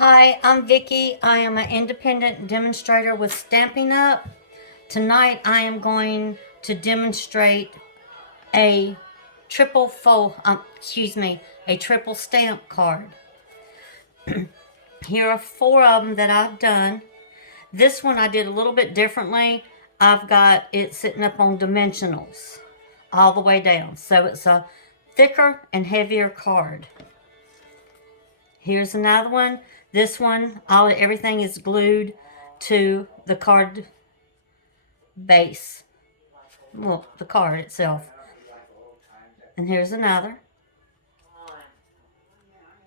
Hi, I'm Vicki. I am an independent demonstrator with Stampin' Up. Tonight I am going to demonstrate a triple fold, a triple stamp card. Here are 4 of them that I've done. This one I did a little bit differently. I've got it sitting up on dimensionals all the way down. So it's a thicker and heavier card. Here's another one. This one, everything is glued to the card base. Well, the card itself. And here's another.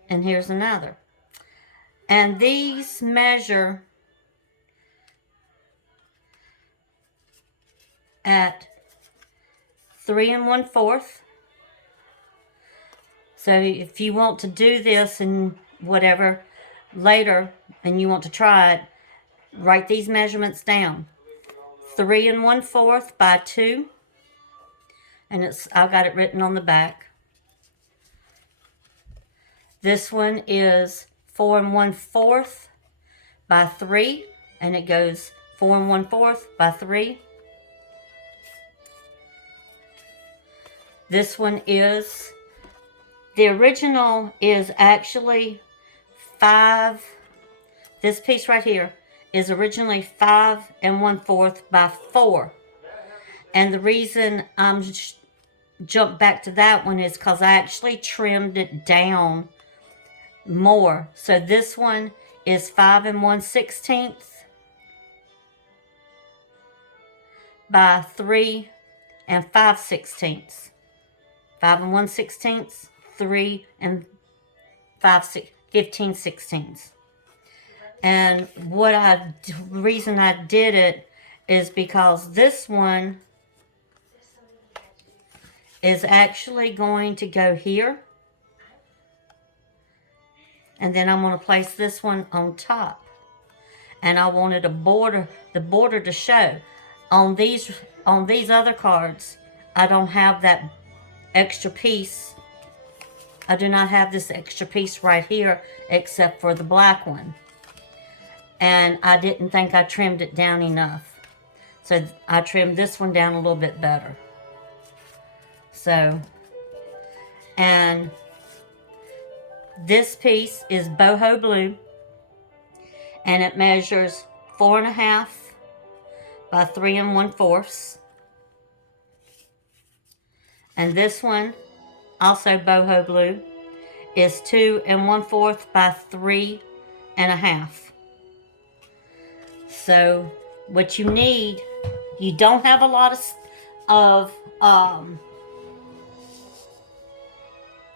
And here's another. And these measure at 3 1/4. So if you want to do this and whatever later and you want to try it, write these measurements down. 3 1/4 by 2. And I've got it written on the back. This one is 4 1/4 by 3, and it goes 4 1/4 by 3. This one is, the original is actually 5, this piece right here is originally 5 1/4 by 4. And the reason I'm jump back to that one is because I actually trimmed it down more. So this one is 5 1/16 by 3 5/16. 5 1/16, 3 15/16. And the reason I did it is because this one is actually going to go here. And then I'm going to place this one on top. And I wanted the border to show. On these other cards, I don't have that extra piece. I do not have this extra piece right here except for the black one. And I didn't think I trimmed it down enough. So I trimmed this one down a little bit better. So, and this piece is boho blue, and it measures 4 1/2 by 3 1/4. And this one, also boho blue, is 2 1/4 by 3 1/2. So what you need, you don't have a lot of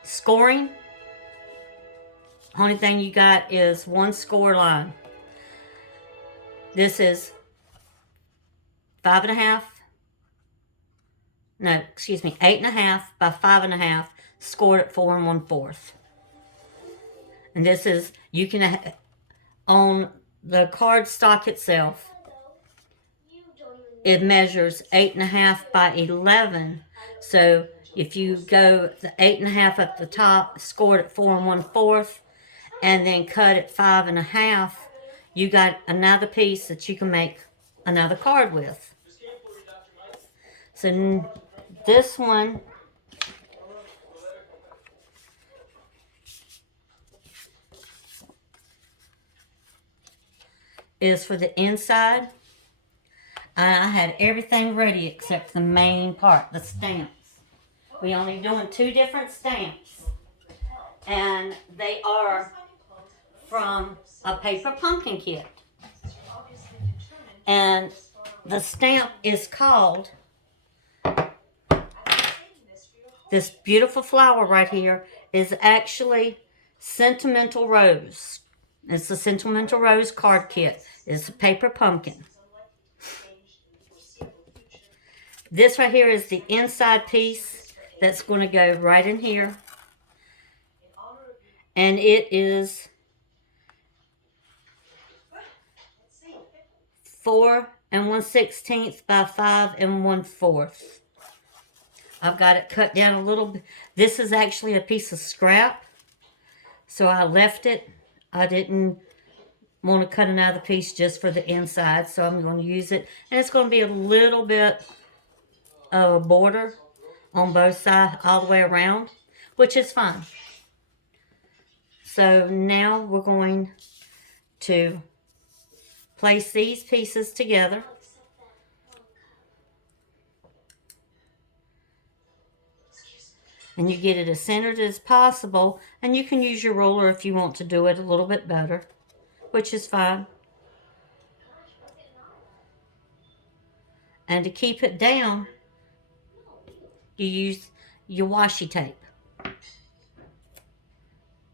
scoring. Only thing you got is one score line. This is 5 1/2. No, excuse me, 8 1/2 by 5 1/2, scored at 4 1/4. And this is, you can, on the card stock itself, it measures 8 1/2 by 11. So if you go the 8 1/2 at the top, scored at 4 1/4, and then cut at 5 1/2, you got another piece that you can make another card with. So this one is for the inside. I had everything ready except the main part, the stamps. We only doing 2 different stamps. And they are from a paper pumpkin kit. And the stamp is called, this beautiful flower right here is actually Sentimental Rose. It's the Sentimental Rose card kit. It's a paper pumpkin. This right here is the inside piece that's going to go right in here. And it is 4 1/16 by 5 1/4. I've got it cut down a little bit. This is actually a piece of scrap. So I left it. I didn't want to cut another piece just for the inside, so I'm going to use it. And it's going to be a little bit of a border on both sides all the way around, which is fine. So now we're going to place these pieces together. And you get it as centered as possible, and you can use your ruler if you want to do it a little bit better, which is fine. And to keep it down, you use your washi tape.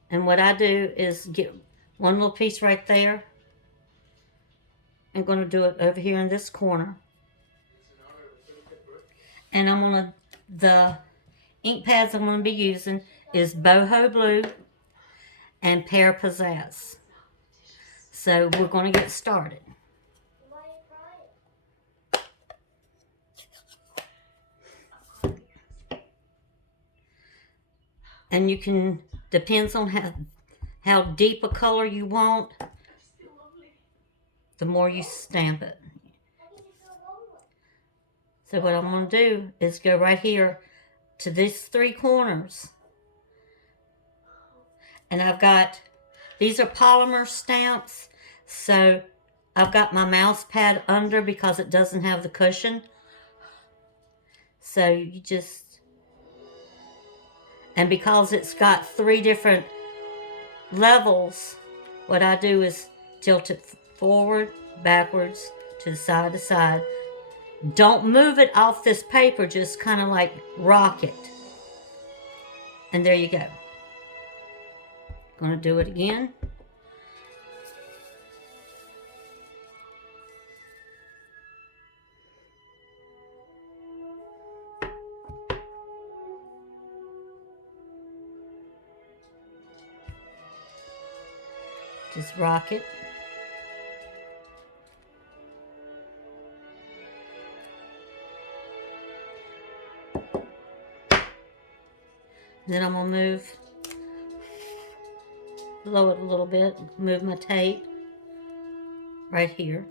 And what I do is get one little piece right there. I'm going to do it over here in this corner. And I'm going to, the ink pads I'm going to be using is Boho Blue and Pear Pizzazz. So we're going to get started. And you can, depends on how deep a color you want, the more you stamp it. So what I'm going to do is go right here to these 3 corners. And I've got, these are polymer stamps, so I've got my mouse pad under because it doesn't have the cushion. So you just, and because it's got 3 different levels, what I do is tilt it forward, backwards, to side. Don't move it off this paper, just kind of like rock it. And there you go. Gonna do it again. Just rock it. Then I'm going to move, blow it a little bit, move my tape right here.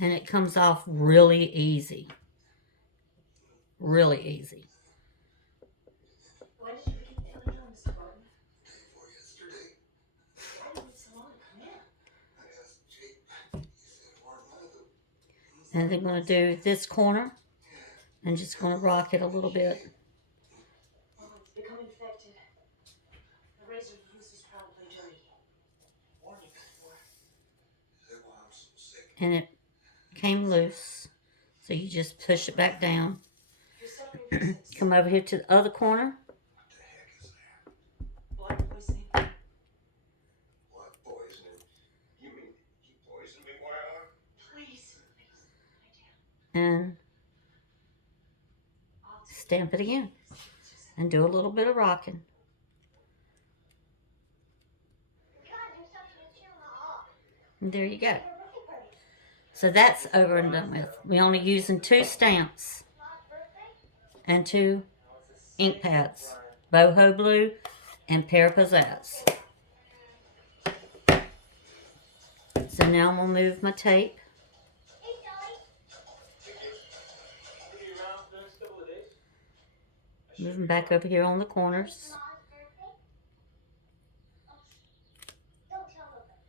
And it comes off really easy. Really easy. When did you get the email, Mr. Barton? Day before yesterday. Why did it take so long to come in? I asked Jake. He said it weren't one of them. And then I'm going to do this corner. And just going to rock it a little bit. Oh, it's become infected. The razor you used is probably dirty. Warned you before. Is that why I'm so sick? And it came loose. So you just push it back down. You're separating yourself. Come over here to the other corner. What the heck is that? Blood poisoning. Blood poisoning? You mean you poisoned me, Wyler? Please. My dear. And stamp it again. And do a little bit of rocking. And there you go. So that's over and done with. We're only using 2 stamps and 2 ink pads. Boho Blue and Pear Pizzazz. So now I'm going to move my tape. Moving back over here on the corners. Don't tell nobody.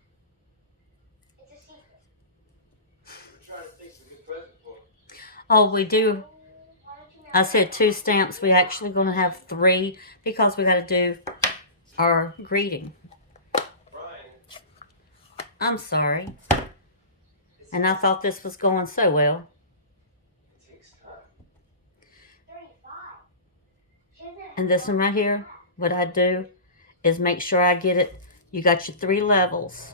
It's a secret. We're trying to think of a good present for him. Oh, we do. Why don't you I said 2 stamps. We're actually going to have 3 because we got to do our greeting. Brian. I'm sorry. And I thought this was going so well. It takes time. 35. She doesn't have And this one right here, what I do is make sure I get it. You got your 3 levels.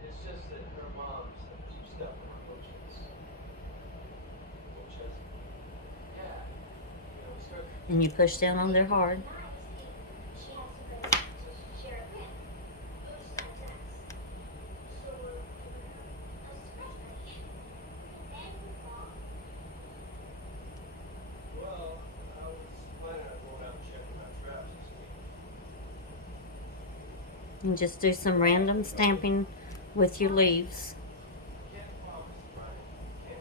It's just that her mom's had some stuff in her emotions. Winchester. Yeah. You know, it's her. And you push down on there hard. she has to go to share a grant. That's us. So we're giving her a surprise. And Mom, Well, I was planning on going out and checking out And just do some random stamping with your leaves. Can't promise, Brian. Can't.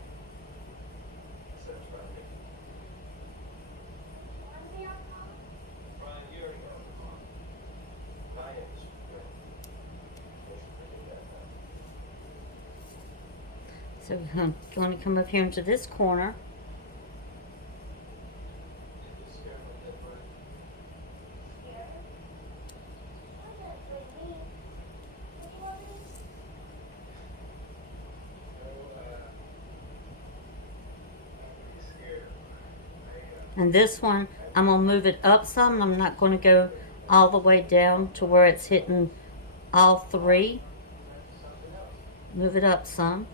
Except try to make it. Wanna be our mom? Brian, you already know the mom. Diane is great. Thanks for bringing that up. So we're going to come up here into this corner. Did you scare my dead bird? Scared? Why not afraid of me? Would you want me? No, I'm pretty scared. And this one, I'm going to move it up some. I'm not going to go all the way down to where it's hitting all three. Something else. Move it up some.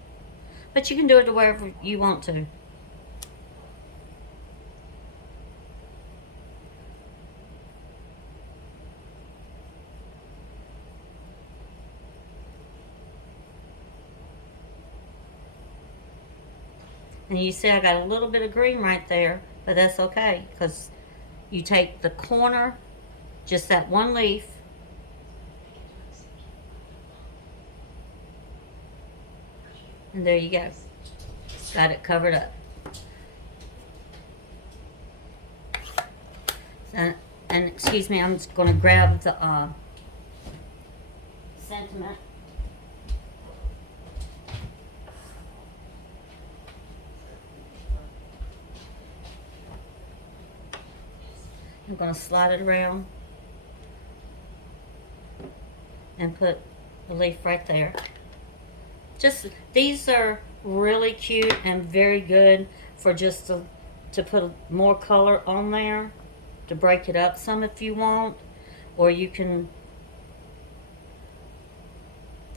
But you can do it to wherever you want to. And you see I got a little bit of green right there, but that's okay because you take the corner, just that one leaf, and there you go. Got it covered up. And excuse me, I'm just going to grab the sentiment. I'm going to slide it around and put a leaf right there. Just, these are really cute and very good for just to put more color on there, to break it up some if you want, or you can,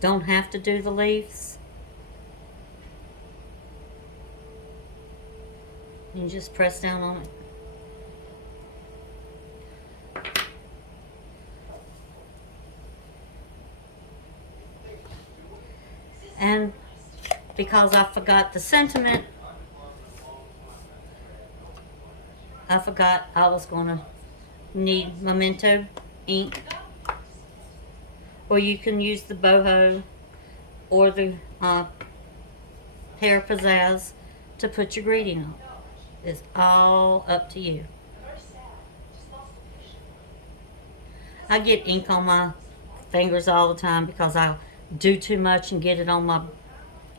don't have to do the leaves. You just press down on it. And because I forgot the sentiment, I forgot I was going to need Memento ink. Or you can use the boho or the pear pizzazz to put your greeting on. It's all up to you. I get ink on my fingers all the time because I do too much and get it on my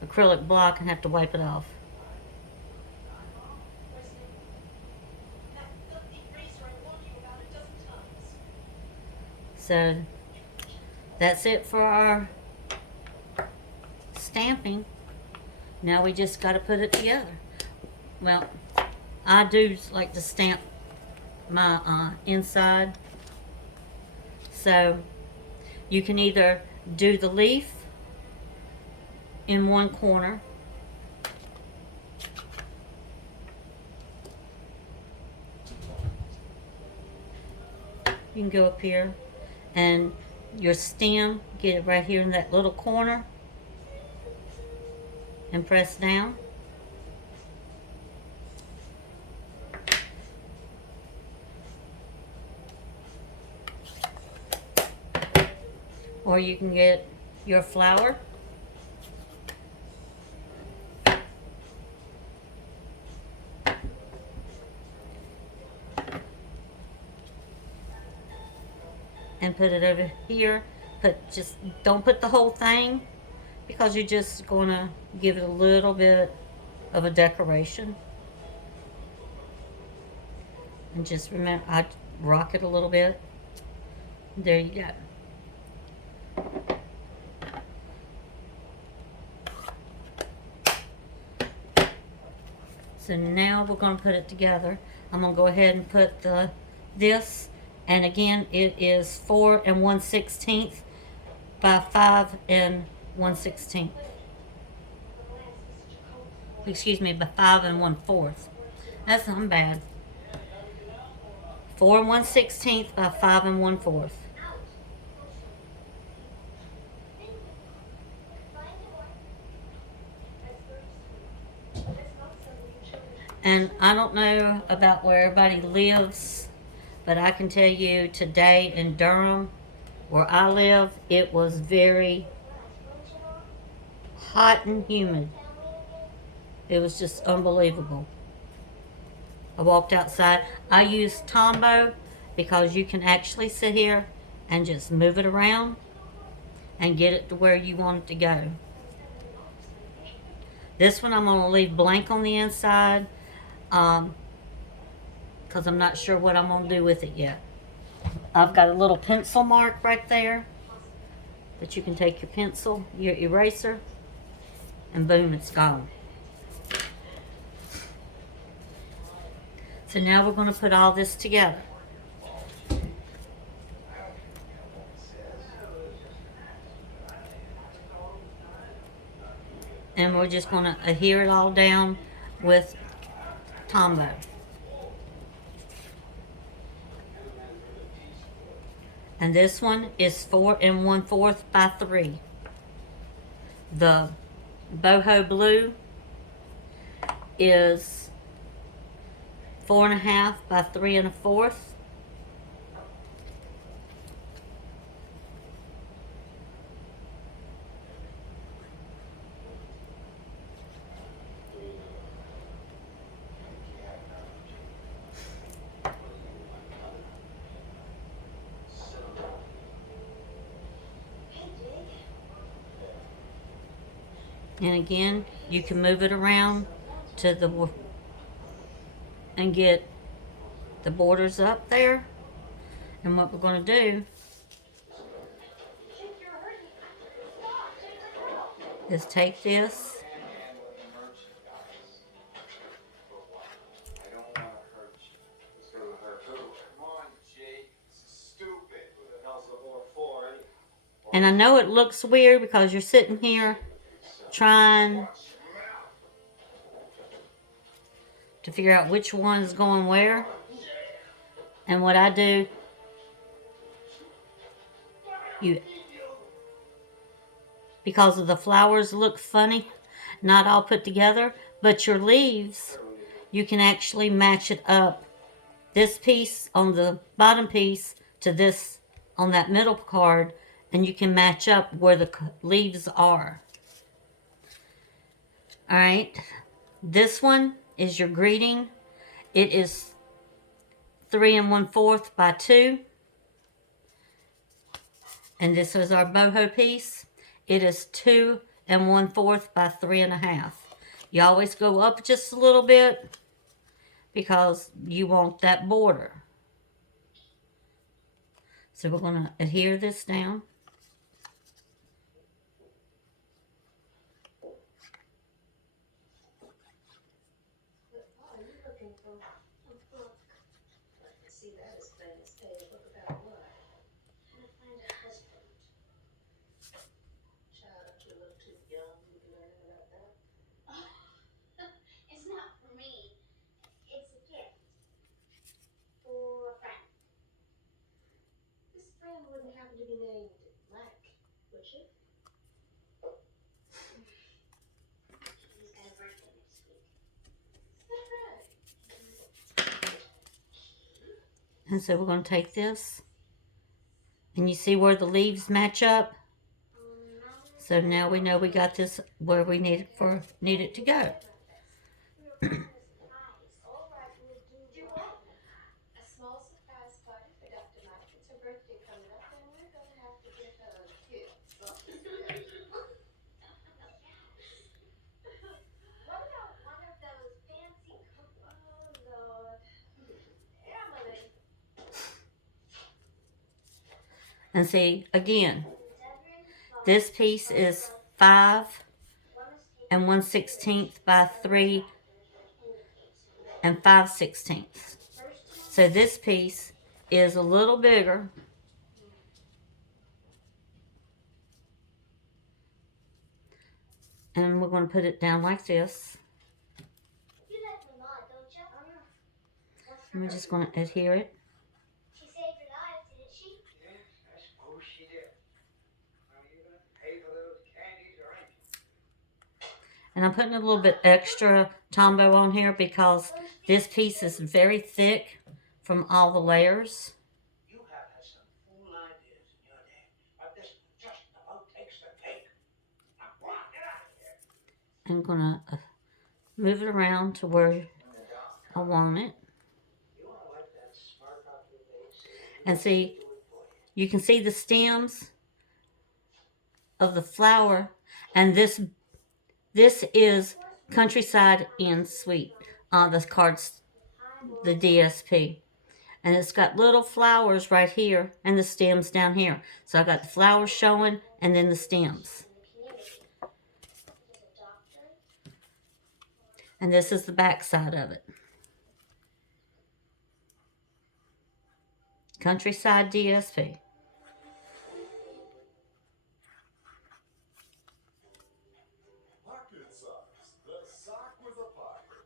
acrylic block and have to wipe it off. So that's it for our stamping. Now we just got to put it together. Well, I do like to stamp my inside. So you can either do the leaf in one corner, you can go up here and your stem, get it right here in that little corner and press down. Or you can get your flower and put it over here. Just don't put the whole thing because you're just gonna give it a little bit of a decoration. And just remember, I rock it a little bit. There you go. So now we're going to put it together. I'm going to go ahead and put this, and again it is 4 1/16 by 5 1/16. Excuse me, by 5 1/4. That's not bad. 4 1/16 by 5 1/4. And I don't know about where everybody lives, but I can tell you today in Durham Where I live, it was very hot and humid. It was just unbelievable. I walked outside. I used Tombow because you can actually sit here and just move it around and get it to where you want it to go. This one I'm going to leave blank on the inside because I'm not sure what I'm going to do with it yet. I've got a little pencil mark right there that you can take your pencil, your eraser, and boom, it's gone. So now we're going to put all this together. And we're just going to adhere it all down with Tombow. And this one is 4 1/4 by 3. The boho blue is 4 1/2 by 3 1/4. And again, you can move it around to the and get the borders up there. And what we're going to do is take this I don't want to hurt you. It's going to hurt who? Come on, Jake. This is stupid. Who the hell's the whore for, anyway? and I know it looks weird because you're sitting here trying to figure out which one's going where. And what I do, because of the flowers look funny, not all put together, but your leaves, you can actually match it up. This piece on the bottom piece to this on that middle card, and you can match up where the leaves are. All right, this one is your greeting. It is 3 1/4 by 2. And this is our boho piece. It is 2 1/4 by 3 1/2. You always go up just a little bit because you want that border. So we're going to adhere this down. See that as plain as day. Look about what? How to find a husband. Child, you're a little too young to be learning about that. It's not for me. It's a gift. For a friend. This friend wouldn't happen to be named Black, would she? He's got a birthday next week. Is that right? And so we're going to take this. And you see where the leaves match up? So now we know we got this where we need it to go. Do what? A small surprise party for Dr. Mike. It's her birthday coming up, and we're gonna have to get her a gift. What about one of those fancy cookies? Oh Lord, Emily. And see, again, this piece is 5 1/16 by 3 5/16. So this piece is a little bigger. And we're going to put it down like this. You like my mom, don't you? And we're just going to adhere it. She saved your life, didn't she? Yeah, I suppose she did. Are you going to pay for those candies or anything? And I'm putting a little bit extra Tombow on here because this piece is very thick from all the layers. You have had some fool ideas in your day. I'm gonna move it around to where I want it. And see, you can see the stems of the flower, and this is Countryside Inn Suite. The cards, the DSP, and it's got little flowers right here and the stems down here. So I got the flowers showing and then the stems. And this is the back side of it. Countryside DSP. Pocket socks. The sock with a pocket.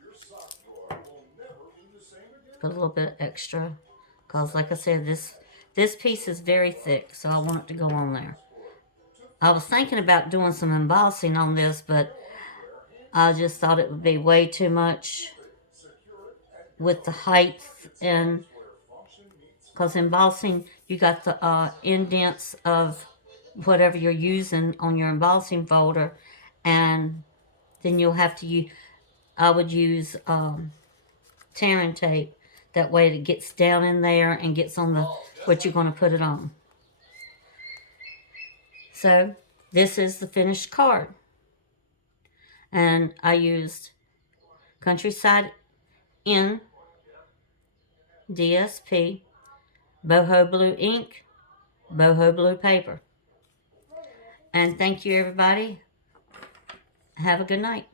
Your sock drawer will never be the same again. Put a little bit extra, because like I said, this piece is very thick, so I want it to go on there. I was thinking about doing some embossing on this, but I just thought it would be way too much with the height, and because embossing, you got the indents of whatever you're using on your embossing folder, and then you'll have to use, I would use tearing tape. That way it gets down in there and gets on the what you're going to put it on. So this is the finished card. And I used Countryside Inn DSP, Boho Blue ink, Boho Blue paper. And thank you, everybody. Have a good night.